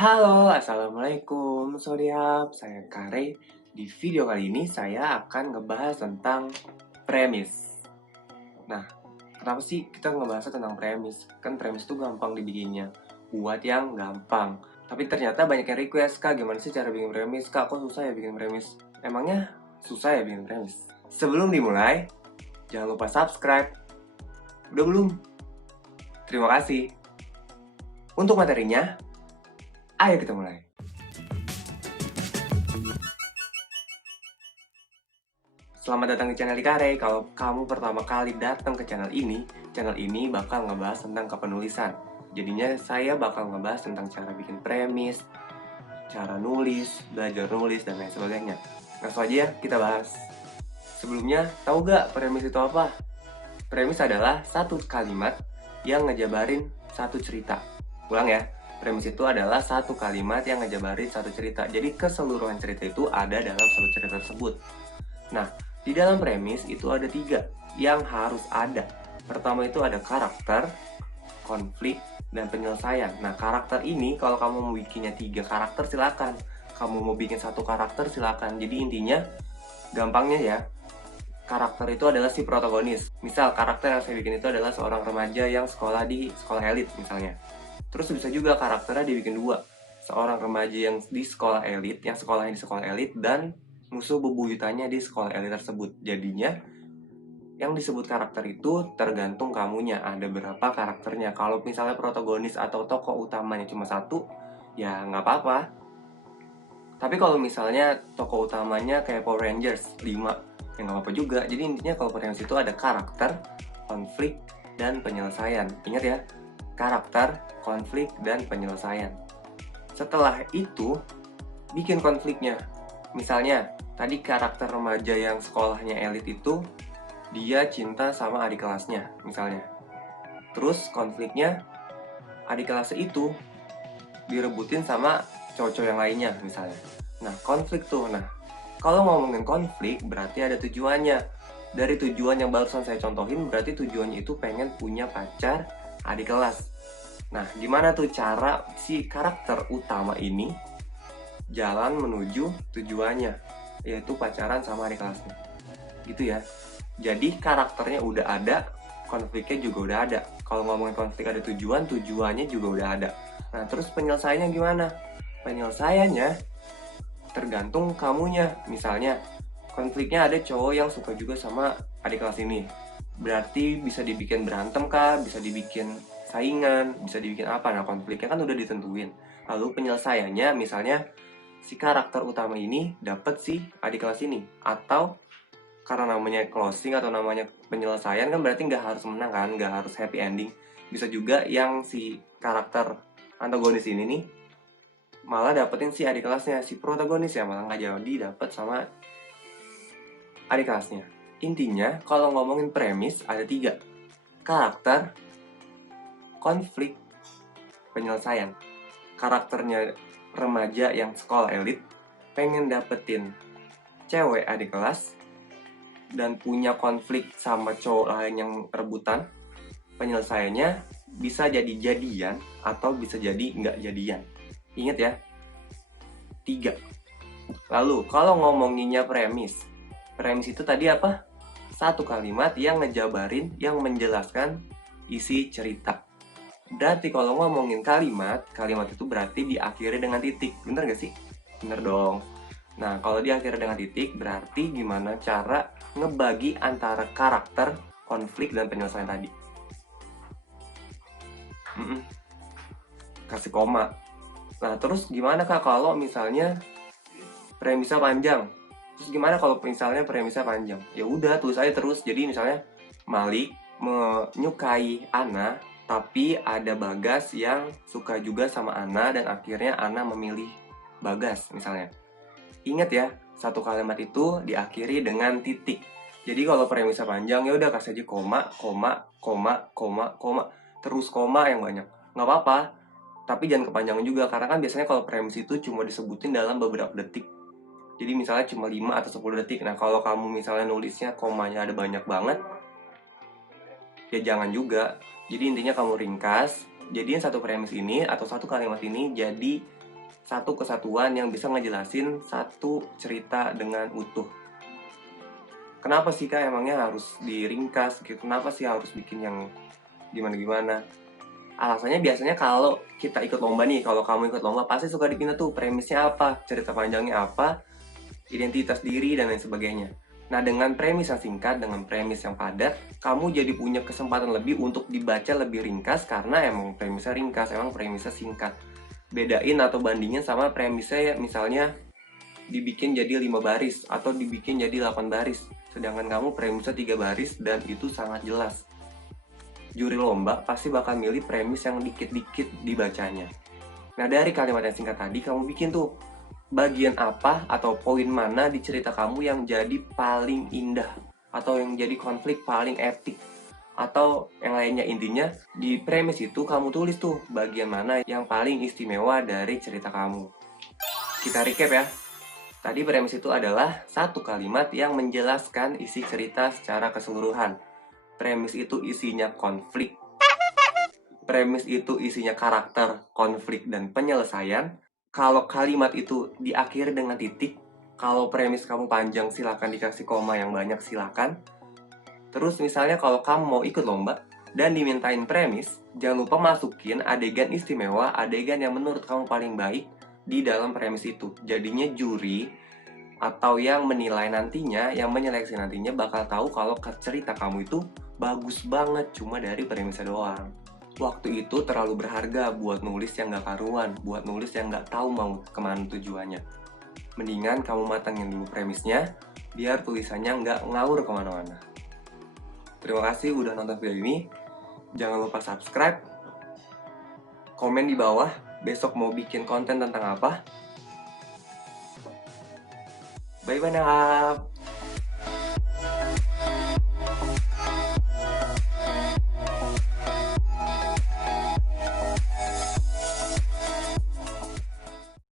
Halo, Assalamualaikum. Sodiap, saya Kare. Di video kali ini saya akan ngebahas tentang premis. Nah, kenapa sih kita ngebahas tentang premis? Kan premis itu gampang dibikinnya, buat yang gampang. Tapi ternyata banyak yang request, Kak, gimana sih cara bikin premis? Kak, kok susah ya bikin premis? Emangnya susah ya bikin premis? Sebelum dimulai, jangan lupa subscribe. Udah belum? Terima kasih. Untuk materinya, ayo kita mulai. Selamat datang di channel Ikare. Kalau kamu pertama kali datang ke channel ini bakal ngebahas tentang kepenulisan. Jadinya saya bakal ngebahas tentang cara bikin premis, cara nulis, belajar nulis, dan lain sebagainya. Langsung aja ya, kita bahas. Sebelumnya, tahu gak premis itu apa? Premis adalah satu kalimat yang ngejabarin satu cerita. Ulang ya, premis itu adalah satu kalimat yang ngejabarin satu cerita. Jadi keseluruhan cerita itu ada dalam satu cerita tersebut. Nah, di dalam premis itu ada 3 yang harus ada. Pertama itu ada karakter, konflik, dan penyelesaian. Nah, karakter ini kalau kamu mau bikinnya 3 karakter silakan. Kamu mau bikin satu karakter silakan. Jadi intinya, gampangnya ya, karakter itu adalah si protagonis. Misal karakter yang saya bikin itu adalah seorang remaja yang sekolah di sekolah elit misalnya. Terus bisa juga karakternya dibikin 2. Seorang remaja yang di sekolah elit, yang sekolahnya di sekolah elit, dan musuh bebuyutannya di sekolah elit tersebut. Jadinya yang disebut karakter itu tergantung kamunya, ada berapa karakternya. Kalau misalnya protagonis atau tokoh utamanya cuma satu, ya nggak apa-apa. Tapi kalau misalnya tokoh utamanya kayak Power Rangers 5, ya nggak apa-apa juga. Jadi intinya kalau Power Rangers itu ada karakter, konflik, dan penyelesaian. Ingat ya, karakter, konflik, dan penyelesaian. Setelah itu, bikin konfliknya. Misalnya, tadi karakter remaja yang sekolahnya elit itu, dia cinta sama adik kelasnya, misalnya. Terus konfliknya, adik kelasnya itu direbutin sama cowok-cowok yang lainnya, misalnya. Nah, konflik tuh. Nah, kalau ngomongin konflik, berarti ada tujuannya. Dari tujuan yang barusan saya contohin, berarti tujuannya itu pengen punya pacar adik kelas. Nah, gimana tuh cara si karakter utama ini jalan menuju tujuannya, yaitu pacaran sama adik kelasnya. Gitu ya. Jadi karakternya udah ada, konfliknya juga udah ada. Kalau ngomongin konflik ada tujuan, tujuannya juga udah ada. Nah, terus penyelesaiannya gimana? Penyelesaiannya tergantung kamunya. Misalnya, konfliknya ada cowok yang suka juga sama adik kelas ini. Berarti bisa dibikin berantem kah? Bisa dibikin saingan? Bisa dibikin apa? Nah, konfliknya kan udah ditentuin. Lalu penyelesaiannya misalnya si karakter utama ini dapet si adik kelas ini. Atau karena namanya closing atau namanya penyelesaian kan berarti nggak harus menang kan, nggak harus happy ending. Bisa juga yang si karakter antagonis ini nih malah dapetin si adik kelasnya, si protagonis ya malah nggak jadi dapet sama adik kelasnya. Intinya kalau ngomongin premis ada 3, karakter, konflik, penyelesaian. Karakternya remaja yang sekolah elit pengen dapetin cewek adik kelas dan punya konflik sama cowok lain yang rebutan. Penyelesaiannya bisa jadi jadian atau bisa jadi nggak jadian. Ingat ya, 3. Lalu kalau ngomonginnya premis, premis itu tadi apa? Satu kalimat yang ngejabarin, yang menjelaskan isi cerita. Berarti kalau ngomongin kalimat, kalimat itu berarti diakhiri dengan titik. Bener gak sih? Bener dong. Nah, kalau diakhiri dengan titik, berarti gimana cara ngebagi antara karakter, konflik, dan penyelesaian tadi. Kasih koma. Nah, terus gimana kak kalau misalnya premisnya panjang? Terus gimana kalau misalnya premisnya panjang? Ya udah, tulis aja terus. Jadi misalnya Malik menyukai Ana, tapi ada Bagas yang suka juga sama Ana dan akhirnya Ana memilih Bagas misalnya. Ingat ya, satu kalimat itu diakhiri dengan titik. Jadi kalau premisnya panjang ya udah kasih aja koma, koma, koma, koma, koma, terus koma yang banyak. Nggak apa-apa, tapi jangan kepanjangan juga karena kan biasanya kalau premis itu cuma disebutin dalam beberapa detik. Jadi misalnya cuma 5 atau 10 detik. Nah, kalau kamu misalnya nulisnya komanya ada banyak banget, ya jangan juga. Jadi intinya kamu ringkas, jadiin satu premis ini atau satu kalimat ini jadi satu kesatuan yang bisa ngejelasin satu cerita dengan utuh. Kenapa sih Kak emangnya harus diringkas gitu? Kenapa sih harus bikin yang gimana-gimana? Alasannya biasanya kalau kita ikut lomba nih, kalau kamu ikut lomba pasti suka dipinta tuh premisnya apa, cerita panjangnya apa, identitas diri, dan lain sebagainya. Nah, dengan premis yang singkat, dengan premis yang padat, kamu jadi punya kesempatan lebih untuk dibaca lebih ringkas karena emang premisnya ringkas, emang premisnya singkat. Bedain atau bandingin sama premisnya misalnya dibikin jadi 5 baris atau dibikin jadi 8 baris. Sedangkan kamu premisnya 3 baris dan itu sangat jelas. Juri lomba pasti bakal milih premis yang dikit-dikit dibacanya. Nah, dari kalimat yang singkat tadi, kamu bikin tuh bagian apa atau poin mana di cerita kamu yang jadi paling indah atau yang jadi konflik paling epic atau yang lainnya. Intinya di premis itu kamu tulis tuh bagian mana yang paling istimewa dari cerita kamu. Kita recap ya. Tadi premis itu adalah satu kalimat yang menjelaskan isi cerita secara keseluruhan. Premis itu isinya konflik. Premis itu isinya karakter, konflik, dan penyelesaian. Kalau kalimat itu diakhiri dengan titik, kalau premis kamu panjang silahkan dikasih koma yang banyak silahkan. Terus misalnya kalau kamu mau ikut lomba dan dimintain premis, jangan lupa masukin adegan istimewa, adegan yang menurut kamu paling baik di dalam premis itu. Jadinya juri atau yang menilai nantinya, yang menyeleksi nantinya bakal tahu kalau cerita kamu itu bagus banget cuma dari premisnya doang. Waktu itu terlalu berharga buat nulis yang gak karuan, buat nulis yang gak tahu mau kemana tujuannya. Mendingan kamu matangin dulu premisnya, biar tulisannya nggak ngawur kemana-mana. Terima kasih udah nonton video ini. Jangan lupa subscribe, komen di bawah, besok mau bikin konten tentang apa. Bye-bye,